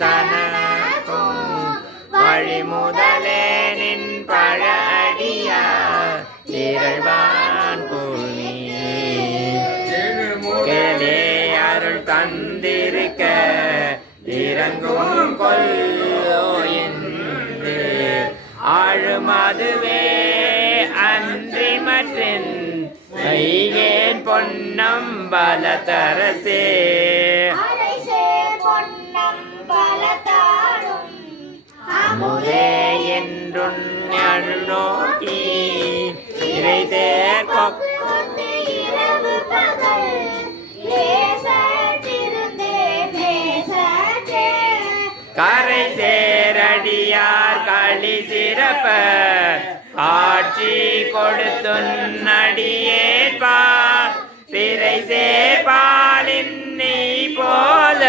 தனக்கும் வழி முதலே நின் பழ அடியார் திரள்வான் கூலி கேளே அருள் தந்திருக்க இறங்கும் கொல்லோ என்று ஆழுமதுவே அன்றி மற்றின் ஐயேன் பொன்னம் பலதரசே அமுதே என்றுன் நோக்கி இறை தேர் கொண்டு இரவு பகல் கரை சேரடியார் களி சிறப்ப ஆட்சி கொடுத்துன்னடியேற்பார் திரை சேர்பாலின் நீ போல